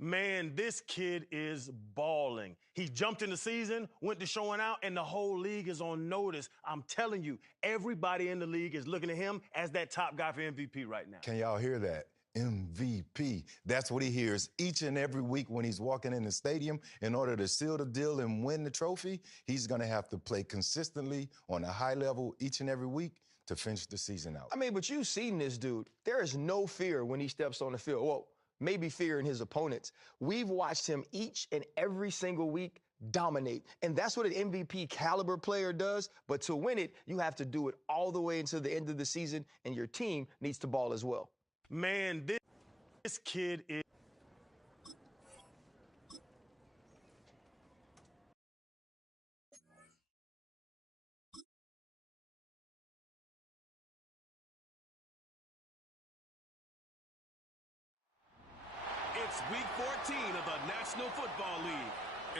Man, this kid is balling. He jumped in the season, went to showing out, and the whole league is on notice. I'm telling you, everybody in the league is looking at him as that top guy for MVP right now. Can y'all hear that? MVP. That's what he hears each and every week when he's walking in the stadium. In order to seal the deal and win the trophy, he's going to have to play consistently on a high level each and every week to finish the season out. I mean, but you've seen this dude. There is no fear when he steps on the field. Well, maybe fear in his opponents. We've watched him each and every single week dominate. And that's what an MVP caliber player does. But to win it, you have to do it all the way until the end of the season, and your team needs to ball as well. Man, this kid is... It's week 14 of the National Football League.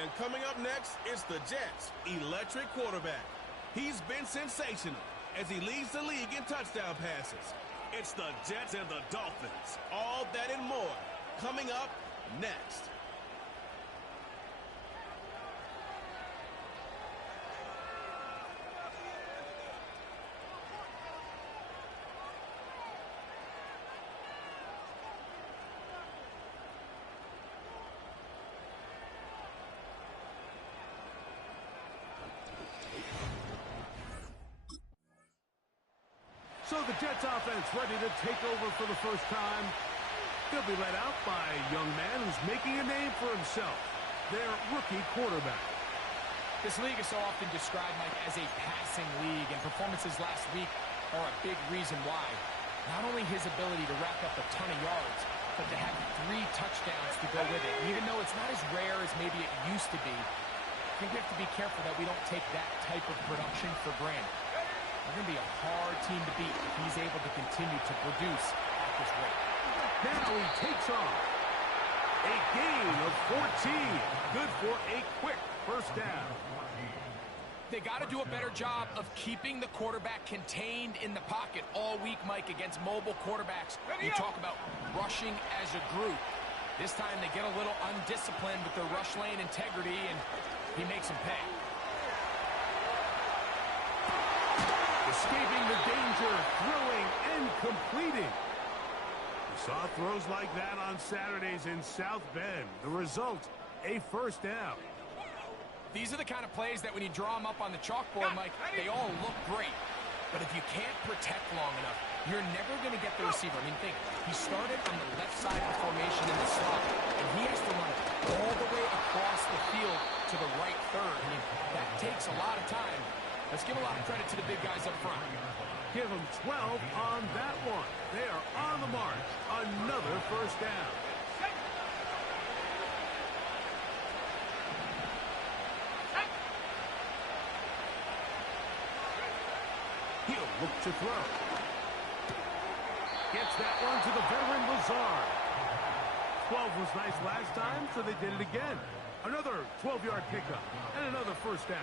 And coming up next is the Jets' electric quarterback. He's been sensational as he leads the league in touchdown passes. It's the Jets and the Dolphins. All that and more coming up next. So the Jets offense ready to take over for the first time. They'll be led out by a young man who's making a name for himself, their rookie quarterback. This league is so often described, Mike, as a passing league, and performances last week are a big reason why. Not only his ability to rack up a ton of yards, but to have 3 touchdowns to go with it. And even though it's not as rare as maybe it used to be, I think we have to be careful that we don't take that type of production for granted. They're going to be a hard team to beat if he's able to continue to produce at this rate. Now he takes off. A gain of 14. Good for a quick first down. They got to do a better job of keeping the quarterback contained in the pocket all week, Mike, against mobile quarterbacks. You talk about rushing as a group. This time they get a little undisciplined with their rush lane integrity, and he makes them pay. Escaping the danger, throwing and completing. We saw throws like that on Saturdays in South Bend. The result, a first down. These are the kind of plays that when you draw them up on the chalkboard, Mike, they all look great. But if you can't protect long enough, you're never going to get the receiver. I mean, think, he started on the left side of the formation in the slot, and he has to run all the way across the field to the right third. I mean, that takes a lot of time. Let's give a lot of credit to the big guys up front. Give them 12 on that one. They are on the march. Another first down. He'll look to throw. Gets that one to the veteran Lazard. 12 was nice last time, so they did it again. Another 12-yard pickup and another first down.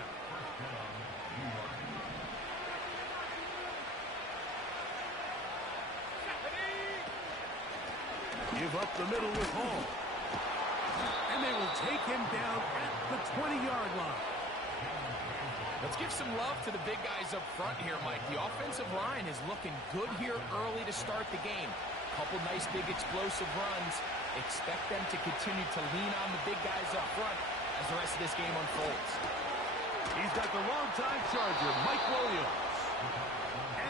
Give up the middle with Hall. And they will take him down at the 20-yard line. Let's give some love to the big guys up front here, Mike. The offensive line is looking good here early to start the game. Couple nice big explosive runs. Expect them to continue to lean on the big guys up front as the rest of this game unfolds. He's got the longtime Charger, Mike Williams.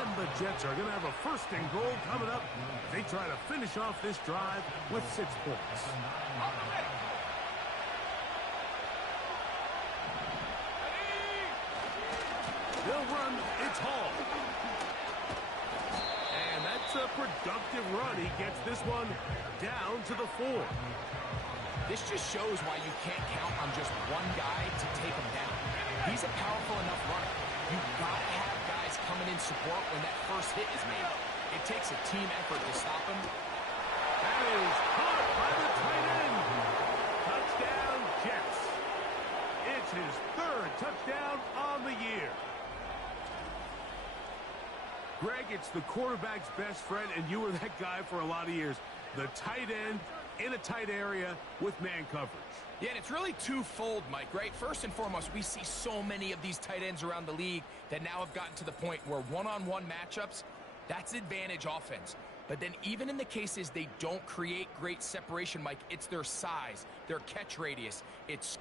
And the Jets are going to have a first and goal coming up. They try to finish off this drive with 6 points. They'll run. It's Hall. And that's a productive run. He gets this one down to the 4. This just shows why you can't count on just one guy to take him down. He's a powerful enough runner. You've got to have guys coming in support when that first hit is made. It takes a team effort to stop him. That is caught by the tight end. Touchdown, Jets. It's his 3rd touchdown on the year. Greg, it's the quarterback's best friend, and you were that guy for a lot of years. The tight end in a tight area with man coverage. Yeah, and it's really twofold, Mike, right? First and foremost, we see so many of these tight ends around the league that now have gotten to the point where one-on-one matchups, that's advantage offense. But then even in the cases they don't create great separation, Mike, it's their size, their catch radius. It's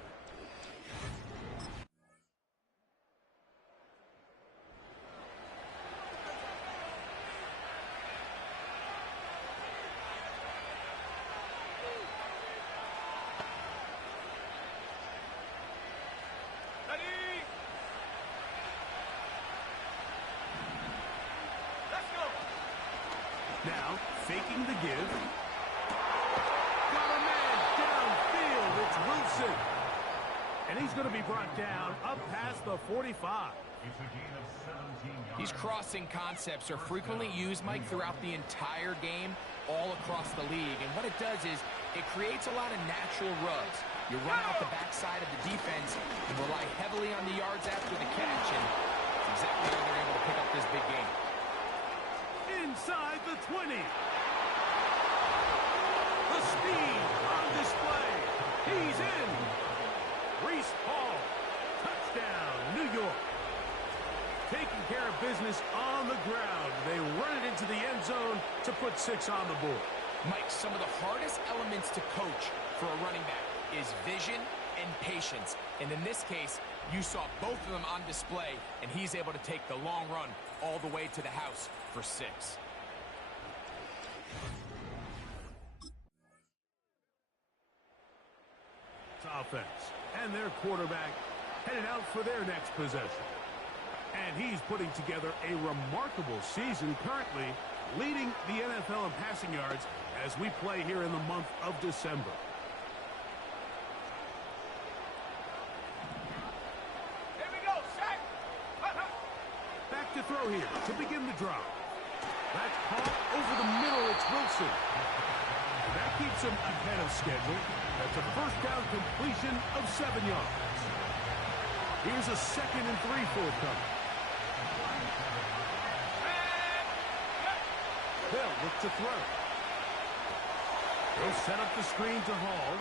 now, faking the give. Got a man downfield. It's Wilson. And he's going to be brought down up past the 45. These crossing concepts are frequently used, Mike, throughout the entire game, all across the league. And what it does is it creates a lot of natural rubs. You run out the backside of the defense and rely heavily on the yards after the catch. And that's exactly how they're able to pick up this big game. Inside the 20. The speed on display. He's in. Reese Hall. Touchdown, New York. Taking care of business on the ground. They run it into the end zone to put 6 on the board. Mike, some of the hardest elements to coach for a running back is vision and patience. And in this case, you saw both of them on display, and he's able to take the long run all the way to the house for 6. Offense and their quarterback headed out for their next possession. And he's putting together a remarkable season, currently leading the NFL in passing yards as we play here in the month of December. Here we go, set. Back to throw here to begin the drive. That's caught over the middle. It's Wilson. And that keeps him ahead of schedule. That's a first down completion of 7 yards. Here's a 2nd and 3 forthcoming. They'll look to throw. They'll set up the screen to Hall.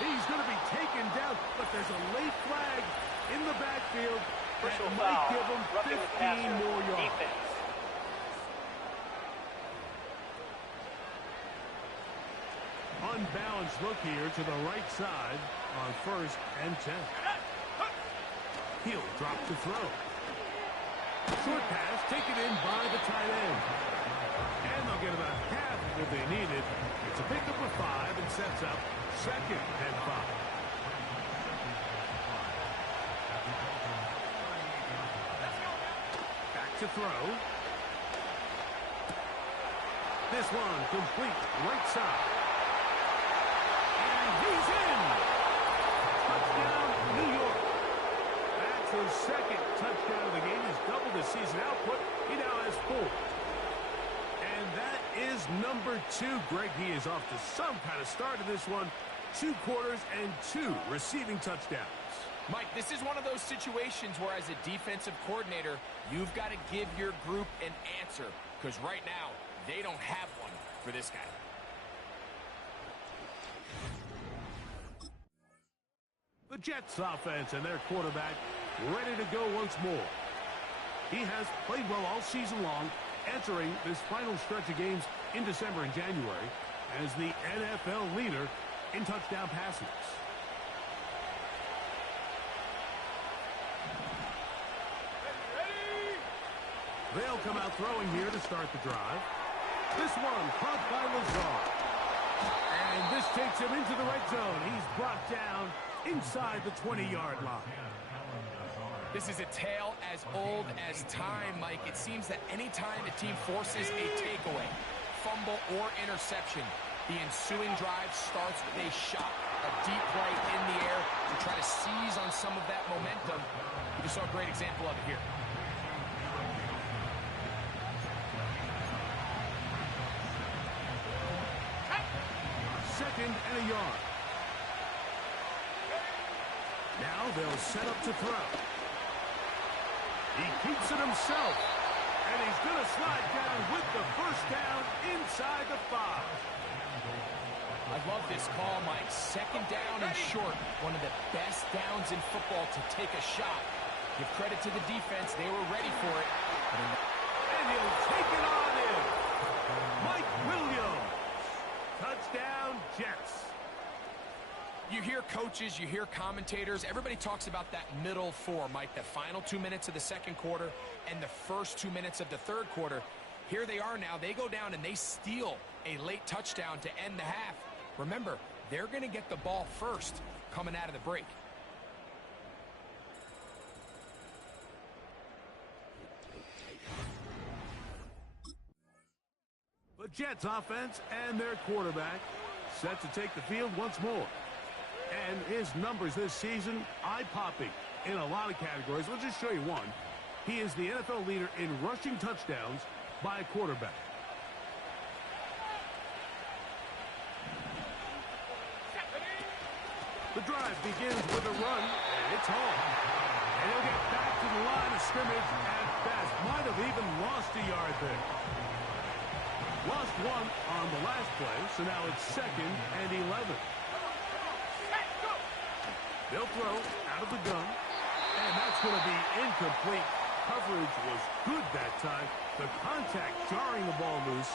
He's going to be taken down, but there's a late flag in the backfield that might give him 15 more yards. Defense. Unbalanced look here to the right side on 1st and 10. He'll drop to throw. Short pass taken in by the tight end. And they'll get about half of what they needed. It's a pickup of 5 and sets up 2nd and 5. Back to throw. This one complete right side. And he's in. Touchdown, New York. That's his 2nd touchdown of the game. He's doubled his season output. He now has 4. And that is number 2. Greg, he is off to some kind of start in this one. 2 quarters and 2 receiving touchdowns. Mike, this is one of those situations where as a defensive coordinator, you've got to give your group an answer. Because right now, they don't have one for this guy. The Jets offense and their quarterback ready to go once more. He has played well all season long, entering this final stretch of games in December and January as the NFL leader in touchdown passes. They'll come out throwing here to start the drive. This one caught by Lazard. And this takes him into the red zone. He's brought down inside the 20-yard line. This is a tale as old as time, Mike. It seems that any time a team forces a takeaway, fumble, or interception, the ensuing drive starts with a shot, a deep play in the air to try to seize on some of that momentum. You just saw a great example of it here. Second and a yard. Now they'll set up to throw. He keeps it himself. And he's going to slide down with the first down inside the 5. I love this call, Mike. Second down and short. One of the best downs in football to take a shot. Give credit to the defense. They were ready for it. And he'll take it on in. Mike Williams. Touchdown, Jets. You hear coaches, you hear commentators. Everybody talks about that middle four, Mike. The final 2 minutes of the second quarter and the first 2 minutes of the third quarter. Here they are now. They go down and they steal a late touchdown to end the half. Remember, they're going to get the ball first coming out of the break. The Jets offense and their quarterback set to take the field once more. And his numbers this season, eye-popping in a lot of categories. We'll just show you one. He is the NFL leader in rushing touchdowns by a quarterback. The drive begins with a run, and it's home. And he'll get back to the line of scrimmage at best. Might have even lost a yard there. Lost one on the last play, so now it's 2nd and 11. They'll throw out of the gun, and that's going to be incomplete. Coverage was good that time. The contact jarring the ball loose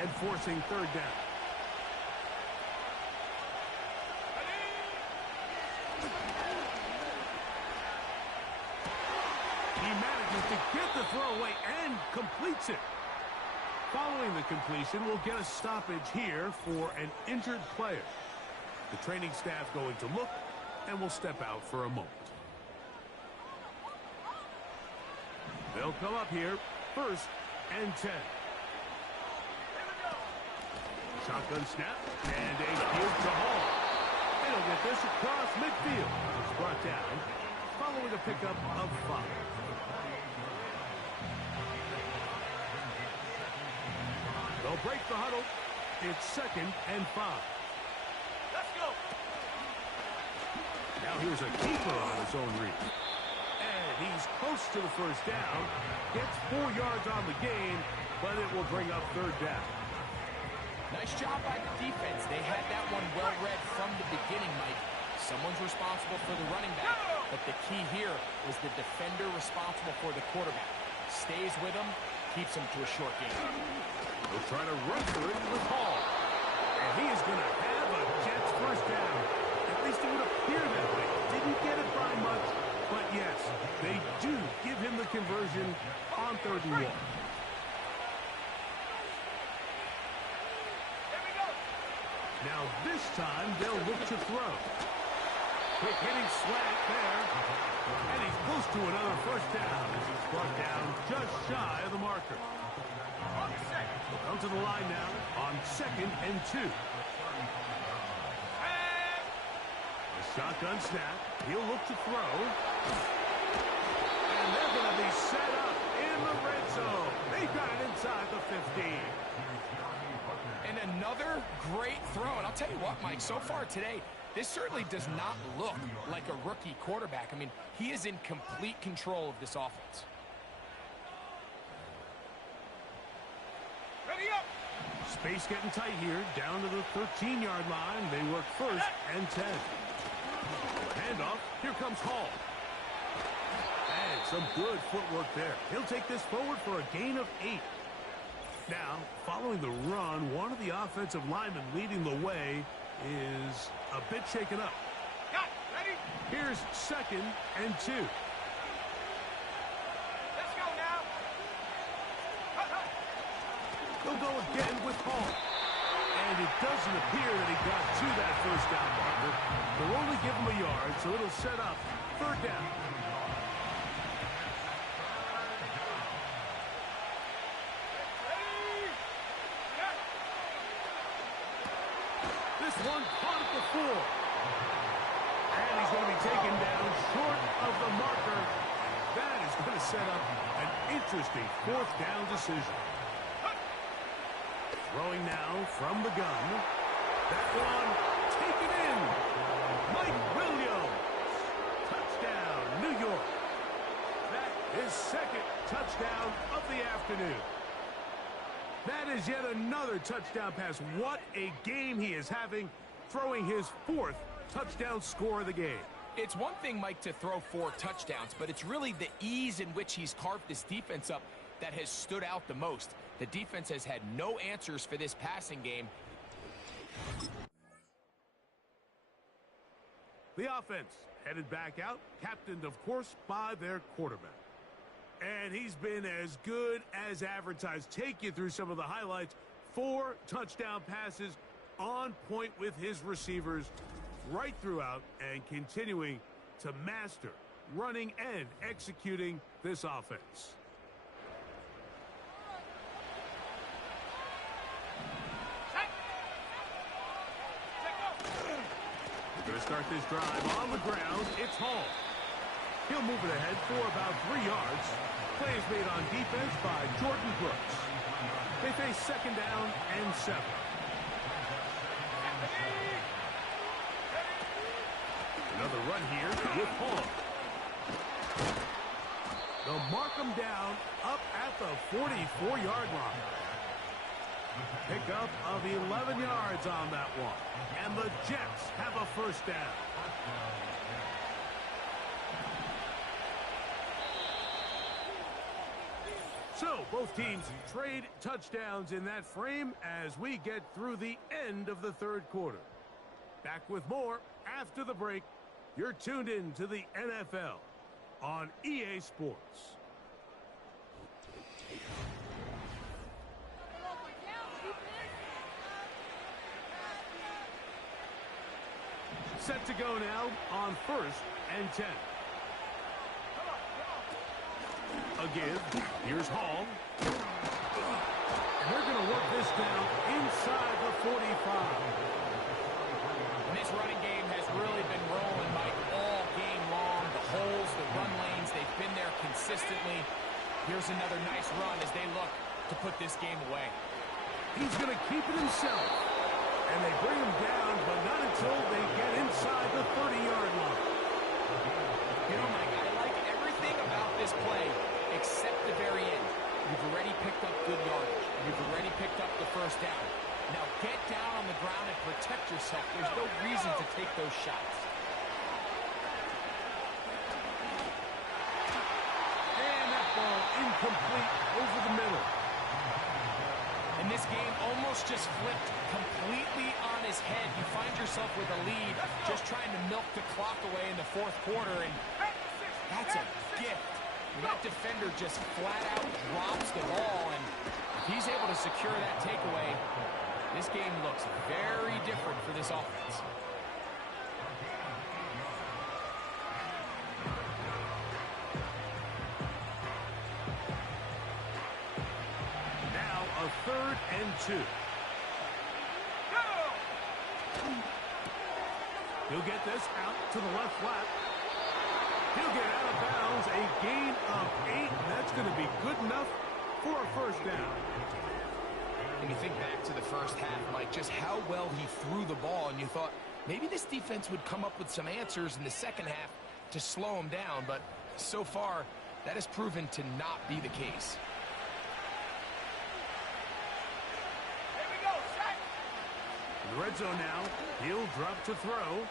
and forcing third down. He manages to get the throw away and completes it. Following the completion, we'll get a stoppage here for an injured player. The training staff going to look, and will step out for a moment. They'll come up here, 1st and 10. Shotgun snap, and a give to Hall. And he'll get this across midfield. It's brought down, following a pickup of 5. They'll break the huddle. It's 2nd and 5. Let's go. Now here's a keeper on his own read. And he's close to the first down. Gets 4 yards on the gain, but it will bring up third down. Nice job by the defense. They had that one well read from the beginning, Mike. Someone's responsible for the running back, but the key here is the defender responsible for the quarterback. Stays with him, keeps him to a short game. He'll try to run for it with Hall. And he is going to have a Jets first down. At least it would appear that way. Didn't get it by much, but yes, they do give him the conversion on 3rd and 1. Now this time they'll look to throw. Quick hitting slant there. And he's close to another first down as he's brought down just shy of the marker. We'll come to the line now on 2nd and 2. A shotgun snap. He'll look to throw. And they're going to be set up in the red zone. They got it inside the 15. And another great throw. And I'll tell you what, Mike, so far today, this certainly does not look like a rookie quarterback. I mean, he is in complete control of this offense. Ready up. Space getting tight here, down to the 13-yard line. They work 1st and 10. Handoff, here comes Hall. And some good footwork there. He'll take this forward for a gain of 8. Now, following the run, one of the offensive linemen leading the way is a bit shaken up. Got it. Ready? Here's 2nd and 2. Let's go now. They'll go again with Hall. And it doesn't appear that he got to that first down marker. They'll only give him a yard, so it'll set up 3rd down. This one caught at the 4. And he's going to be taken down short of the marker. That is going to set up an interesting 4th down decision. Throwing now from the gun. That one taken in. Mike Williams. Touchdown, New York. That is 2nd touchdown of the afternoon. That is yet another touchdown pass. What a game he is having, throwing his 4th touchdown score of the game. It's one thing, Mike, to throw 4 touchdowns, but it's really the ease in which he's carved this defense up that has stood out the most. The defense has had no answers for this passing game. The offense headed back out, captained, of course, by their quarterback. And he's been as good as advertised. Take you through some of the highlights. 4 touchdown passes, on point with his receivers right throughout, and continuing to master running and executing this offense. Going to start this drive on the ground. It's Hall. He'll move it ahead for about 3 yards. Play is made on defense by Jordan Brooks. They face 2nd down and 7. Another run here with Hall. They'll mark him down up at the 44-yard line. Pickup of 11 yards on that one. And the Jets have a 1st down. So, both teams trade touchdowns in that frame as we get through the end of the 3rd quarter. Back with more after the break. You're tuned in to the NFL on EA Sports. Set to go now on 1st and 10. Again, here's Hall. And they're going to work this down inside the 45. And this running game has really been rolling, Mike, all game long. The holes, the run lanes, they've been there consistently. Here's another nice run as they look to put this game away. He's going to keep it himself. And they bring him down, but not until they get inside the 30-yard line. You know, Mike, I like everything about this play except the very end. You've already picked up good yardage. You've already picked up the 1st down. Now get down on the ground and protect yourself. There's no reason to take those shots. And that ball incomplete over the middle. And this game almost just flipped completely on his head. You find yourself with a lead, just trying to milk the clock away in the 4th quarter, and that's a gift. That defender just flat out drops the ball, and if he's able to secure that takeaway, this game looks very different for this offense. Now a 3rd and 2. He'll get this out to the left flat. He'll get out of bounds, a gain of 8. That's going to be good enough for a 1st down. And you think back to the 1st half, Mike, just how well he threw the ball, and you thought maybe this defense would come up with some answers in the 2nd half to slow him down, but so far, that has proven to not be the case. Here we go, set. In the red zone now, he'll drop to throw.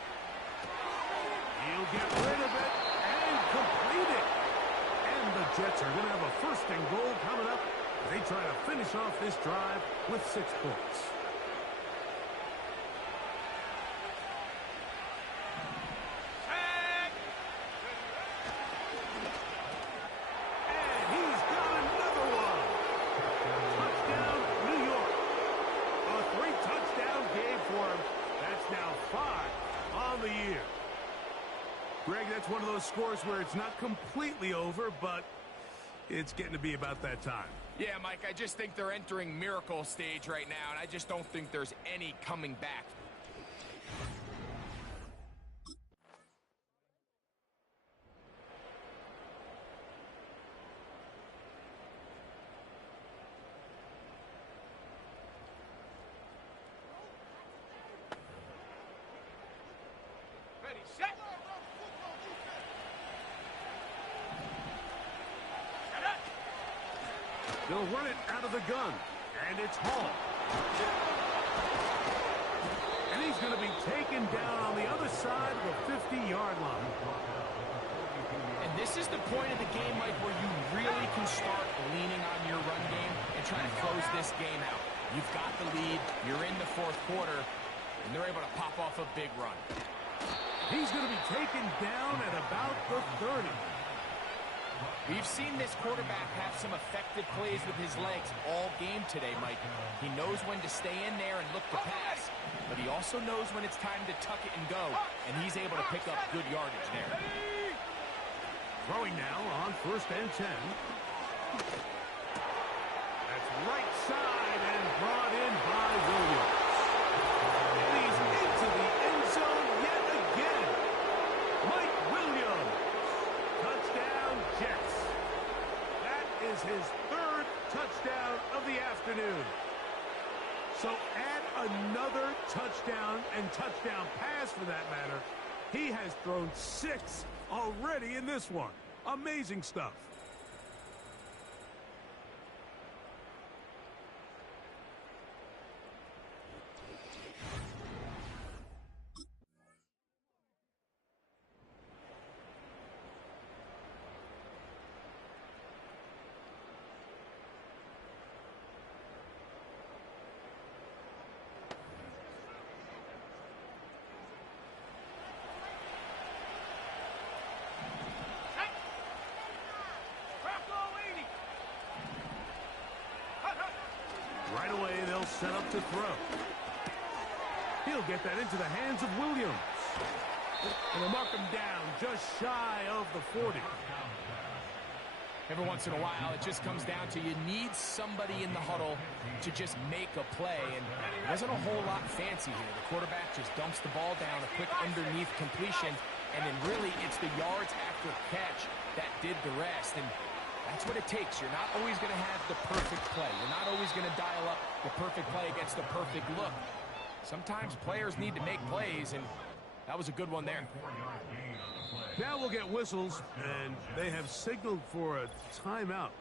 He'll get rid of it and complete it. And the Jets are going to have a 1st and goal coming up. They try to finish off this drive with 6 points. Set. And he's got another one. Touchdown, New York. A 3-touchdown game for him. That's now 5 on the year. Greg, that's one of those scores where it's not completely over, but it's getting to be about that time. Yeah, Mike, I just think they're entering miracle stage right now, and I just don't think there's any coming back. Ready, set. They'll run it out of the gun. And it's Hall. And he's going to be taken down on the other side of the 50-yard line. And this is the point of the game, Mike, where you really can start leaning on your run game and trying to close this game out. You've got the lead, you're in the fourth quarter, and they're able to pop off a big run. He's going to be taken down at about the 30. We've seen this quarterback have some effective plays with his legs all game today, Mike. He knows when to stay in there and look to pass, but he also knows when it's time to tuck it and go, and he's able to pick up good yardage there. Throwing now on 1st and 10. That's right side and brought in by Williams. And he's into the end zone yet again. Mike Williams. Touchdown, Jets. That is his 3rd touchdown of the afternoon. So add another touchdown and touchdown pass for that matter. He has thrown 6 already in this one. Amazing stuff. Right away, they'll set up to throw. He'll get that into the hands of Williams. And they'll mark him down just shy of the 40. Every once in a while, it just comes down to you need somebody in the huddle to just make a play, and it wasn't a whole lot fancy here. The quarterback just dumps the ball down, a quick underneath completion, and then really it's the yards after catch that did the rest, and that's what it takes. You're not always going to have the perfect play. You're not always going to dial up the perfect play against the perfect look. Sometimes players need to make plays, and that was a good one there. Now we'll get whistles, and they have signaled for a timeout.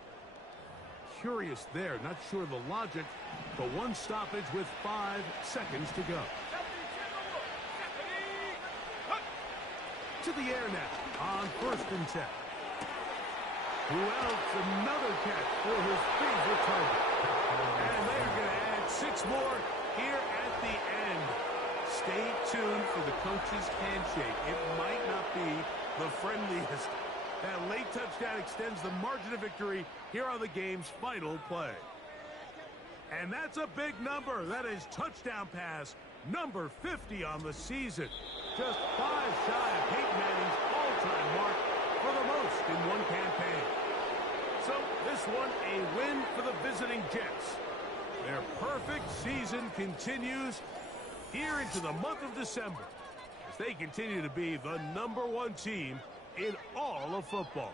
Curious there, not sure the logic, but one stoppage with 5 seconds to go. To the air now on 1st and 10. Who else? Another catch for his favorite target. And they're going to add 6 more here at the end. Stay tuned for the coach's handshake. It might not be the friendliest. That late touchdown extends the margin of victory here on the game's final play. And that's a big number. That is touchdown pass number 50 on the season. Just 5 shy of Peyton Manning's all-time mark for the most in one campaign. So this one a win for the visiting Jets. Their perfect season continues here into the month of December as they continue to be the #1 team in all of football.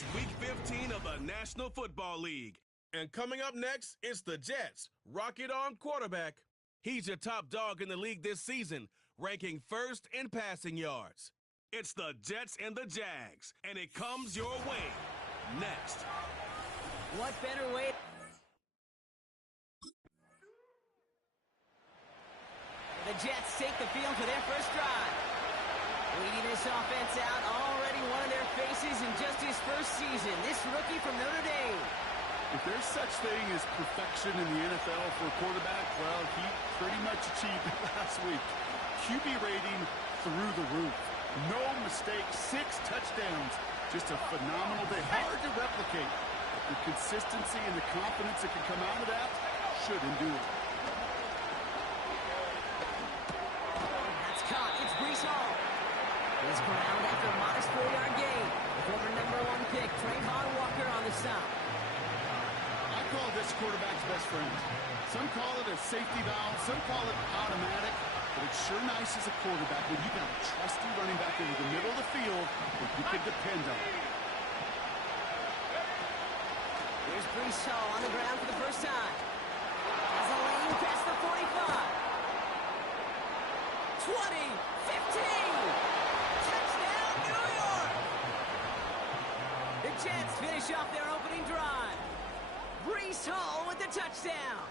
It's Week 15 of the National Football League. And coming up next, it's the Jets. Rocket on quarterback. He's your top dog in the league this season, ranking first in passing yards. It's the Jets and the Jags, and it comes your way next. What better way? The Jets take the field for their first drive. Leading this offense out, already one of their faces in just his first season. This rookie from Notre Dame. If there's such thing as perfection in the NFL for a quarterback, well, he pretty much achieved it last week. QB rating through the roof. No mistakes, 6 touchdowns. Just a phenomenal day. Hard to replicate. The consistency and the confidence that can come out of that should endure. That's caught. It's Breece Hall. He's corralled after a modest 4-yard gain. The former #1 pick, Trayvon Walker, on the stop. I call this quarterback's best friend. Some call it a safety valve, some call it automatic, but it's sure nice as a quarterback when you got a trusty running back over the middle of the field that you can depend on. Here's Breece Hall on the ground for the first time. Has a lane past the 45. 20, 15. Touchdown, New York. The Jets finish off their opening drive. Breece Hall with the touchdown.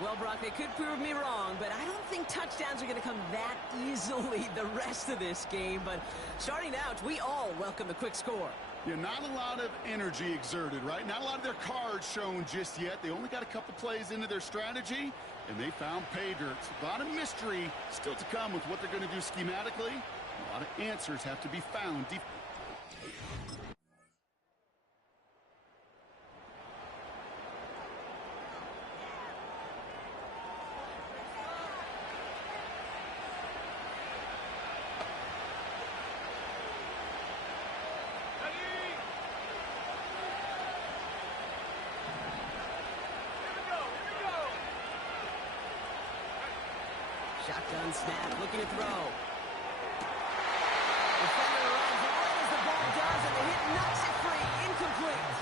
Well, Brock, they could prove me wrong, but I don't think touchdowns are going to come that easily the rest of this game. But starting out, we all welcome the quick score. Yeah, not a lot of energy exerted, right? Not a lot of their cards shown just yet. They only got a couple plays into their strategy, and they found pay dirt. A lot of mystery still to come with what they're going to do schematically. A lot of answers have to be found. Shotgun snap, looking to throw. Defender runs on as the ball does, and the hit knocks it free. Incomplete.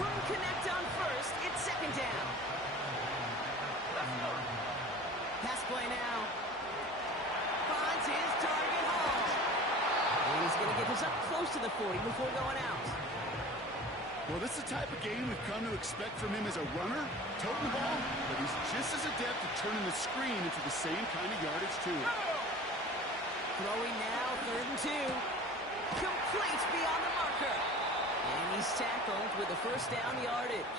Couldn't connect on first. It's second down. Pass play now. Finds his target, Hall. And he's going to get this up close to the 40 before going out. Well, this is the type of game we've come to expect from him as a runner, toting the ball, but he's just as adept at turning the screen into the same kind of yardage, too. Throwing now, 3rd and 2. Complete beyond the marker. And he's tackled with the first down yardage.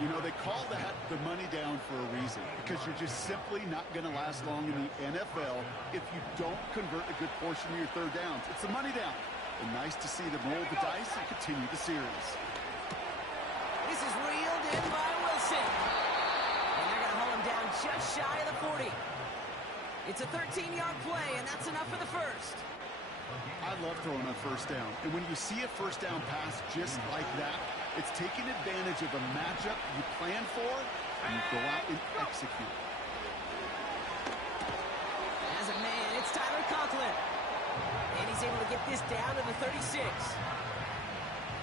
You know, they call that the money down for a reason, because you're just simply not going to last long in the NFL if you don't convert a good portion of your third downs. It's the money down. And nice to see them roll the dice and continue the series. This is reeled in by Wilson. And they're going to hold him down just shy of the 40. It's a 13-yard play, and that's enough for the first. I love throwing on first down. And when you see a first down pass just like that, it's taking advantage of a matchup you plan for, and you go out and execute. As a man, it's Tyler Conklin. And he's able to get this down to the 36.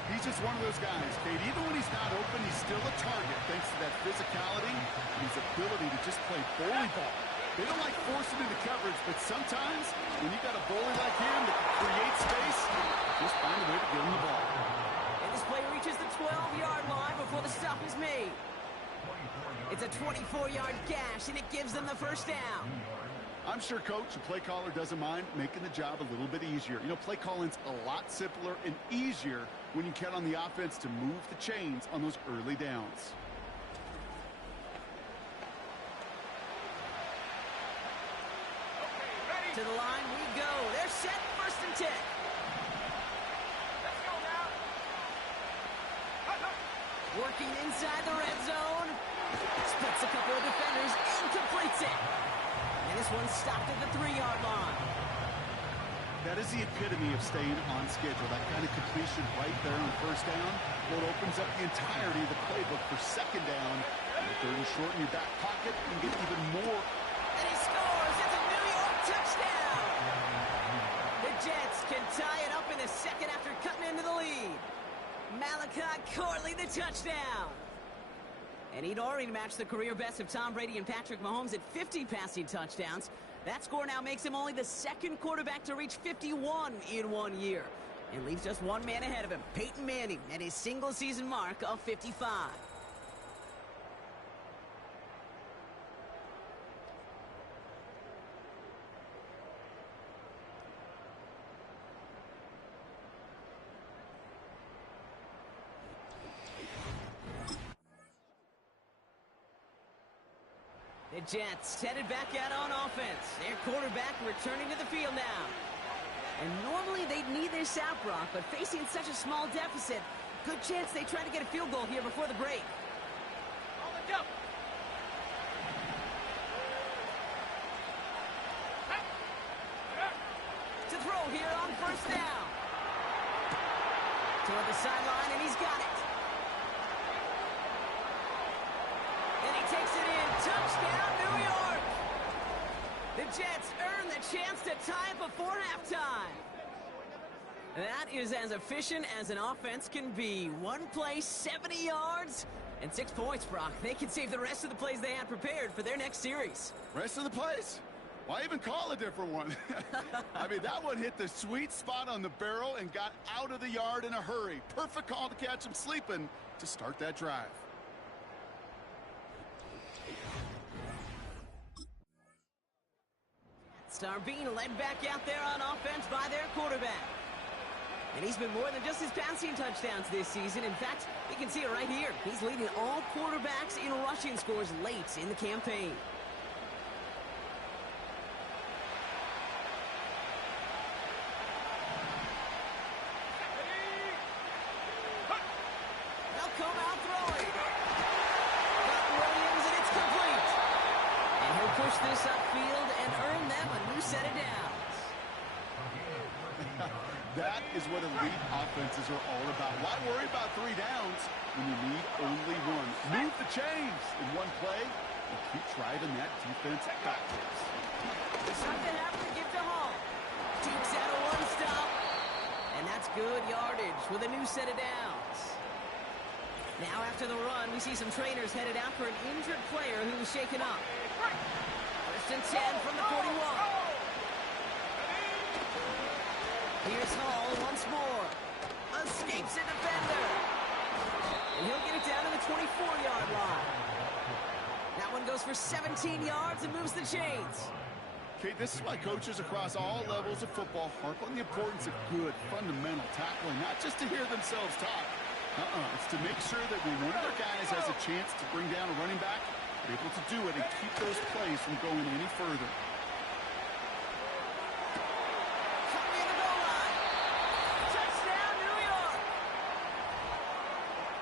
He's just one of those guys, Kate. Even when he's not open, he's still a target thanks to that physicality and his ability to just play bully ball. They don't like forcing into coverage, but sometimes when you've got a bully like him that can create space, just find a way to get him the ball. And this play reaches the 12-yard line before the stop is made. It's a 24-yard gash, and it gives them the first down. I'm sure coach and play caller doesn't mind making the job a little bit easier. You know, play calling's a lot simpler and easier when you count on the offense to move the chains on those early downs. To the line we go. They're set, 1st and 10. Let's go now. Working inside the red zone. Splits a couple of defenders and completes it. And this one's stopped at the 3-yard line. That is the epitome of staying on schedule. That kind of completion right there on first down. Well, it opens up the entirety of the playbook for second down. And 3rd and short in your back pocket and get even more. And he scores. It's a New York touchdown. The Jets can tie it up in the second after cutting into the lead. Malachi Corley, the touchdown. And he'd already matched the career best of Tom Brady and Patrick Mahomes at 50 passing touchdowns. That score now makes him only the second quarterback to reach 51 in 1 year. And leaves just one man ahead of him, Peyton Manning, at his single-season mark of 55. The Jets headed back out on offense. Their quarterback returning to the field now. And normally they'd need this out, Brock, but facing such a small deficit, good chance they try to get a field goal here before the break. To throw here on first down. Toward the sideline, and he's got it. And he takes it in. Touchdown, New York! The Jets earn the chance to tie it before halftime. That is as efficient as an offense can be. One play, 70 yards, and 6 points, Brock. They can save the rest of the plays they had prepared for their next series. Rest of the plays? Why even call a different one? I mean, that one hit the sweet spot on the barrel and got out of the yard in a hurry. Perfect call to catch him sleeping to start that drive. Are being led back out there on offense by their quarterback. And he's been more than just his passing touchdowns this season. In fact, you can see it right here. He's leading all quarterbacks in rushing scores late in the campaign. They'll come out throwing. Got Williams, and it's complete. And he'll push this upfield and earn them a new set of downs. That is what elite offenses are all about. Why worry about 3 downs when you need only one? Move the chains in one play and keep driving that defense backwards. Something happened to give to Hall. Dukes out of one stop. And that's good yardage with a new set of downs. Now after the run, we see some trainers headed out for an injured player who was shaken up. First and 10 from the 41. Here's Hall once more. Escapes a defender. And he'll get it down to the 24-yard line. That one goes for 17 yards and moves the chains. Okay, this is why coaches across all levels of football harp on the importance of good, fundamental tackling, not just to hear themselves talk. It's to make sure that when one of their guys has a chance to bring down a running back, they're able to do it and keep those plays from going any further.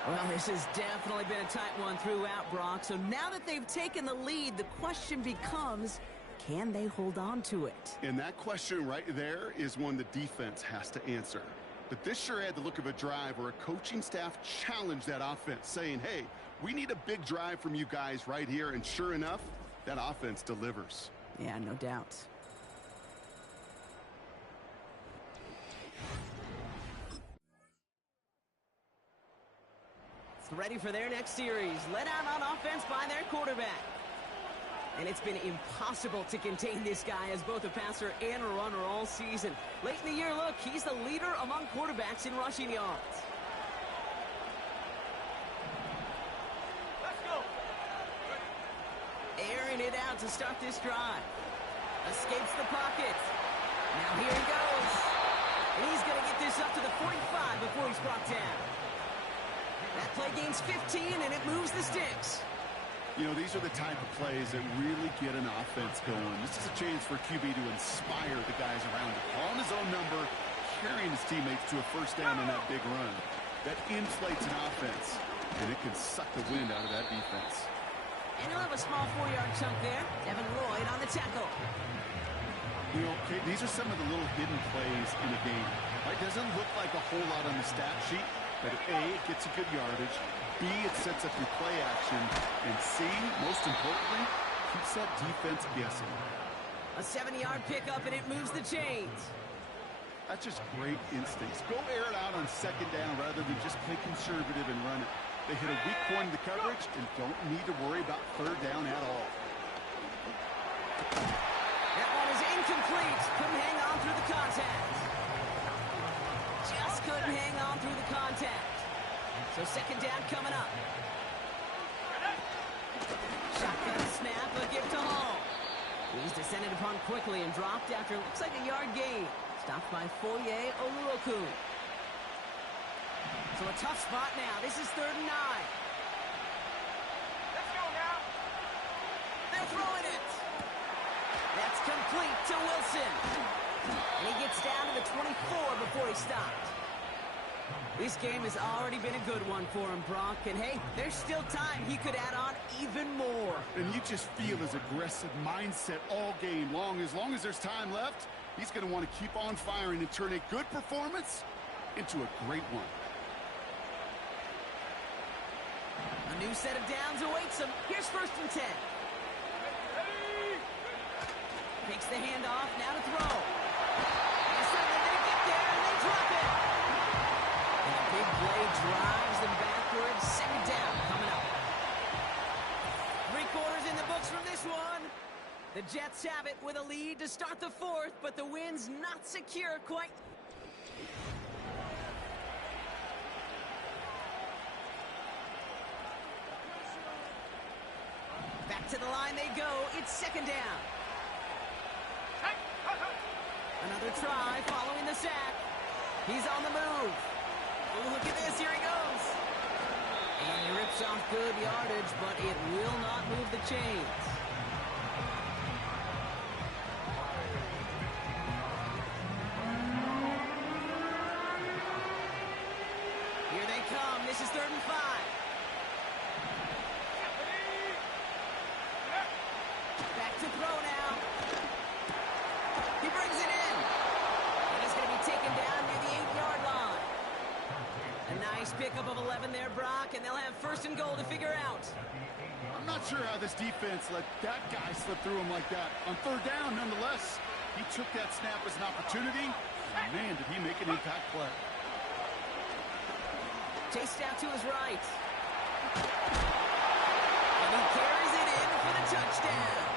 Well, this has definitely been a tight one throughout, Brock. So now that they've taken the lead, the question becomes, can they hold on to it? And that question right there is one the defense has to answer. But this sure had the look of a drive where a coaching staff challenged that offense, saying, hey, we need a big drive from you guys right here. And sure enough, that offense delivers. Yeah, no doubt. Ready for their next series. Led out on offense by their quarterback. And it's been impossible to contain this guy as both a passer and a runner all season. Late in the year, look, he's the leader among quarterbacks in rushing yards. Let's go. Airing it out to start this drive. Escapes the pocket. Now here he goes. And he's going to get this up to the 45 before he's brought down. That play gains 15, and it moves the sticks. You know, these are the type of plays that really get an offense going. This is a chance for QB to inspire the guys around him. Calling his own number, carrying his teammates to a first down in that big run. That inflates an offense, and it can suck the wind out of that defense. And he'll have a small 4-yard chunk there. Devin Lloyd on the tackle. You know, okay, these are some of the little hidden plays in the game. It doesn't look like a whole lot on the stat sheet, but A, it gets a good yardage, B, it sets up your play action, and C, most importantly, keeps that defense guessing. A 70-yard pickup, and it moves the chains. That's just great instincts. Go air it out on second down rather than just play conservative and run it. They hit a weak point in the coverage and don't need to worry about third down at all. That one is incomplete. Couldn't hang on through the contact. Just couldn't hang on through the contact. So second down coming up. Shotgun snap, a give to Hall. He's descended upon quickly and dropped after looks like a yard gain. Stopped by Foye Oluokun. So a tough spot now. This is 3rd and 9. Let's go now. They're throwing it. That's complete to Wilson. And he gets down to the 24 before he stopped. This game has already been a good one for him, Brock. And hey, there's still time. He could add on even more. And you just feel his aggressive mindset all game long. As long as there's time left, he's going to want to keep on firing and turn a good performance into a great one. A new set of downs awaits him. Here's 1st and 10. Takes the handoff, now to throw. And suddenly they get there and they drop it. And a big play drives them backwards. 2nd down coming up. 3 quarters in the books from this one. The Jets have it with a lead to start the 4th, but the win's not secure quite. Back to the line they go. It's 2nd down. Another try following the sack. He's on the move. Oh, look at this. Here he goes. And he rips off good yardage, but it will not move the chains. Here they come. This is 3rd and 5. Back to throw now. He brings it in. And he's going to be taken down near the 8-yard line. A nice pickup of 11 there, Brock, and they'll have 1st and goal to figure out. I'm not sure how this defense let that guy slip through him like that. On 3rd down, nonetheless, he took that snap as an opportunity. And man, did he make an impact play. Chased out to his right. And he carries it in for the touchdown.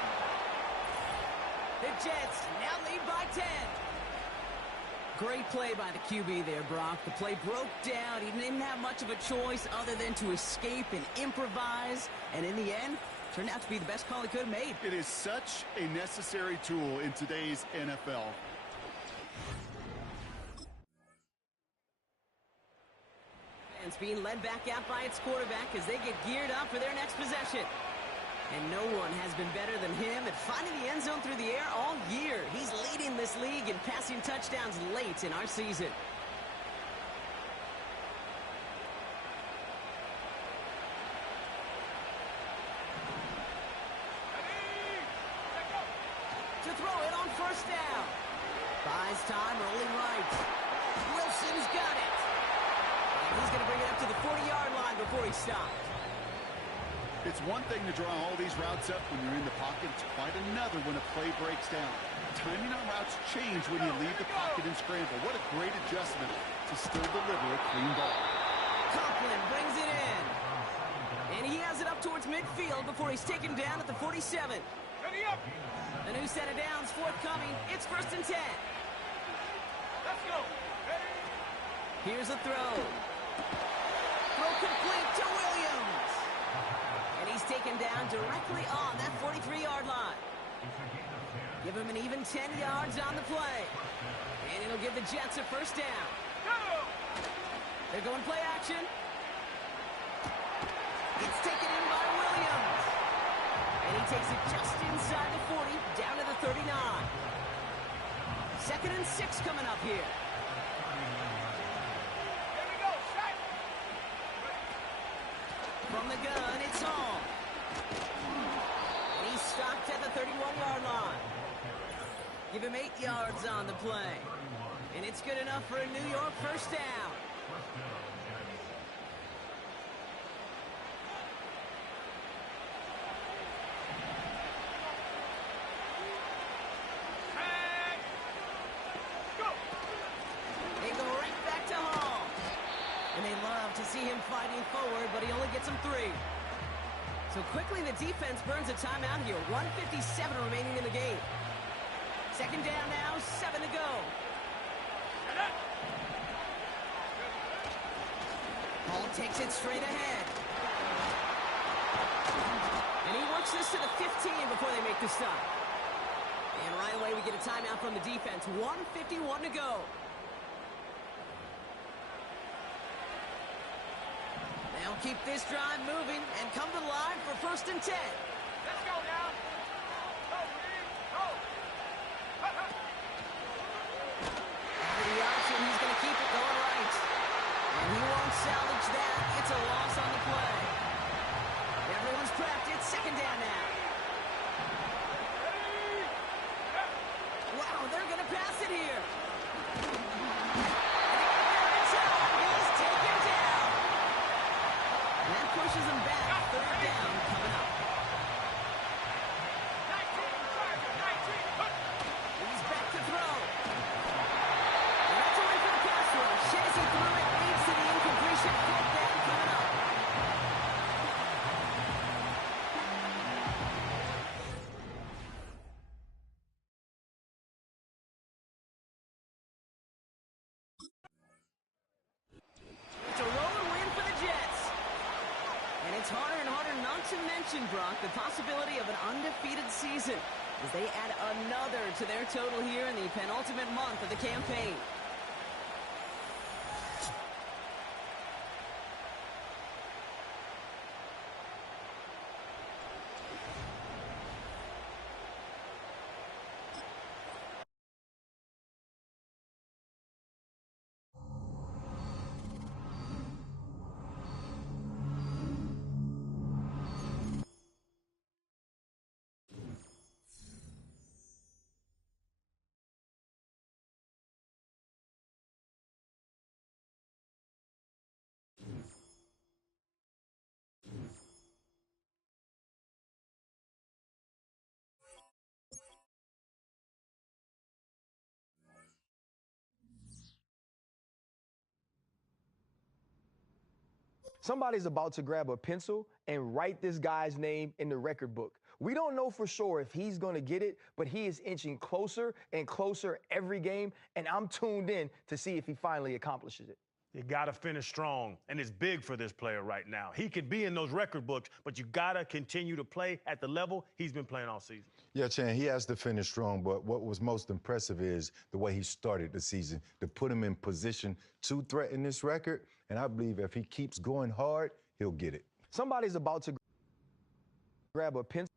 The Jets now lead by 10. Great play by the QB there, Brock. The play broke down. He didn't have much of a choice other than to escape and improvise. And in the end, turned out to be the best call he could have made. It is such a necessary tool in today's NFL. It's being led back out by its quarterback as they get geared up for their next possession. And no one has been better than him at finding the end zone through the air all year. He's leading this league in passing touchdowns late in our season. To throw it on 1st down. Buys time, rolling right. Wilson's got it. And he's going to bring it up to the 40-yard line before he stops. It's one thing to draw all these routes up when you're in the pocket. It's quite another when a play breaks down. Timing on routes change when you leave the pocket and scramble. What a great adjustment to still deliver a clean ball. Conklin brings it in. And he has it up towards midfield before he's taken down at the 47. Ready up. A new set of downs forthcoming. It's 1st and 10. Let's go. Ready. Here's a throw. Throw complete to Williams. And he's taken down directly on that 43-yard line. Give him an even 10 yards on the play. And it'll give the Jets a 1st down. Go. They're going play action. It's taken in by Williams. And he takes it just inside the 40, down to the 39. 2nd and 6 coming up here. Here we go. Shot. From the gun, it's Hall. And he's stopped at the 31-yard line. Give him 8 yards on the play. And it's good enough for a New York 1st down. So quickly the defense burns a timeout here. 1:57 remaining in the game. Second down now, 7 to go. Ball takes it straight ahead. And he works this to the 15 before they make the stop. And right away we get a timeout from the defense. 1:51 to go. They'll keep this drive moving and come to the line for 1st and 10. Let's go now. Go, Reed. Go. After the option, he's going to keep it going right. And he won't salvage that. It's a loss on the play. Everyone's prepped. It's 2nd down now. Wow, they're going to pass it here. He's taken down. And that pushes him back. 3rd down coming up. 19. He's back to throw. And that's away for the pass rush. Shazy threw it, leads to the incompletion. 4th down coming up. It's a rolling win for the Jets. And it's harder and harder not to mention, Brock, the possibility of an undefeated season as they add another to their total here in the penultimate month of the campaign. Somebody's about to grab a pencil and write this guy's name in the record book. We don't know for sure if he's going to get it, but he is inching closer and closer every game, and I'm tuned in to see if he finally accomplishes it. You got to finish strong, and it's big for this player right now. He could be in those record books, but you got to continue to play at the level he's been playing all season. Yeah, Chan, he has to finish strong, but what was most impressive is the way he started the season, to put him in position to threaten this record, and I believe if he keeps going hard, he'll get it. Somebody's about to grab a pencil